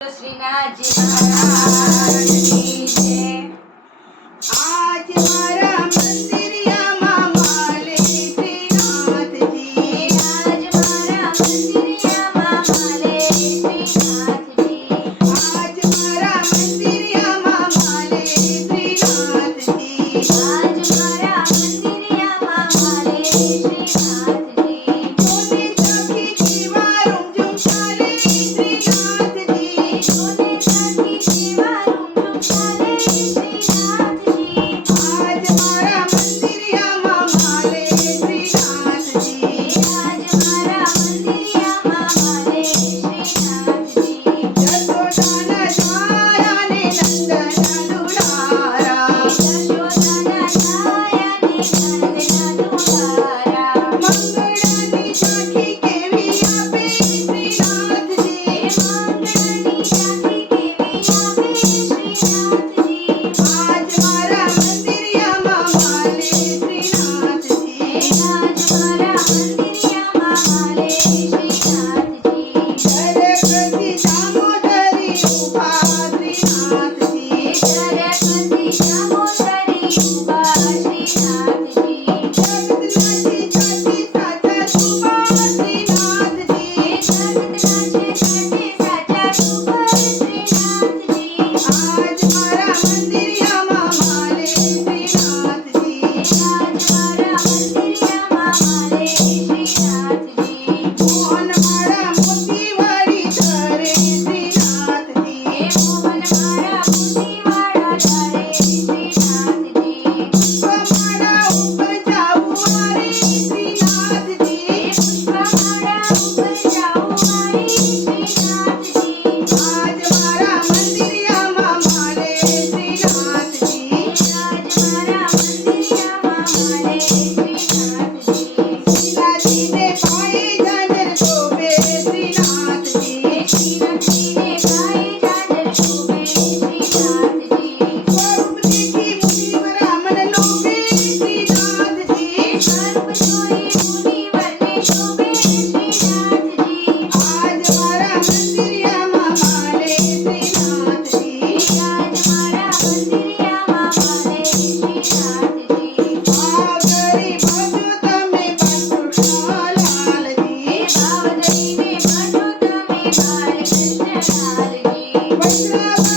શ્રીનાથજી મહારાજની જય. આજ મારા મંદિરિયામાં માલે શ્રીનાથજી. આજ મારા મંદિરિયામાં માલે શ્રીનાથજી. આજ મારા મંદિરિયામાં માલે શ્રીનાથજી. આજ મારા મંદિરિયામાં માલે શ્રીનાથજી. જોને સખી કેવા રૂમઝૂમ ચાલે શ્રીનાથજી. જોને સખી કેવા રૂમઝૂમ ચાલે શ્રીનાથજી. આજ મારા મંદિરિયામાં માલે શ્રીનાથજી. આજ મારા મંદિરિયામાં માલે શ્રીનાથજી. જશોદાના છાયા ને નંદના દુલારા. યશોદાના છાયા ને નંદના દુલારા. મંગળાની ઝાંખી કેવી આપે શ્રીનાથજી. મંગળાની ઝાંખી કેવી આપે શ્રીનાથજી. આજ મારા મંદિરિયામાં માલે શ્રીનાથજી. આજ મારા મંદિરિયામાં માલે શ્રીનાથજી. દરેકથી દામોદરી ઊભા શ્રીનાથજી. દરેકથી દામોદરી ઊભા શ્રીનાથજી. જગતનાથી સાચી સાચા શુભા શ્રીનાથજી. જગતના છે સાચા શુભ શ્રીનાથજી. આજ મારા મંદિરિયામાં માલે શ્રીનાથજી. આજ મારા મંદિરિયામાં માલે શ્રીનાથજી. મોહન મારા મોતી વાળી ધરે શ્રીનાથજી. મોહન મારા મોતીવાળા ધરે શ્રીનાથજી. પુષ્પમાળા ઉપર જાવું વારે શ્રીનાથજી. પુષ્પમાળા ઉપર જાઉં મારી શ્રીનાથજી. આજ મારા મંદિરિયામાં માલે શ્રીનાથજી. આજ મારા મંદિરિયામાં માલે શ્રીનાથજી. શ્રીનાથજીને પાયે ઝાંઝર શોભે શ્રીનાથજી. શ્રીનાથજીને ગાય ઝાંઝર શોભે શ્રીનાથજી. સ્વરૂપ દેખી મુનિવરા મન લોભે શ્રીનાથજી. સ્વરૂપ જોઈ મુનિવરને શોભે શ્રીનાથજી. આજ મારા મંદિરિયામાં માલે શ્રીનાથજી. આજ મારા મંદિરિયામાં માલે શ્રીનાથજી. ભાવધરી ભજો તમે બાલકૃષ્ણલાલજી. ભાવ ધરીને ભજો તમે બાલકૃષ્ણલાલજી. વૈષ્ણવ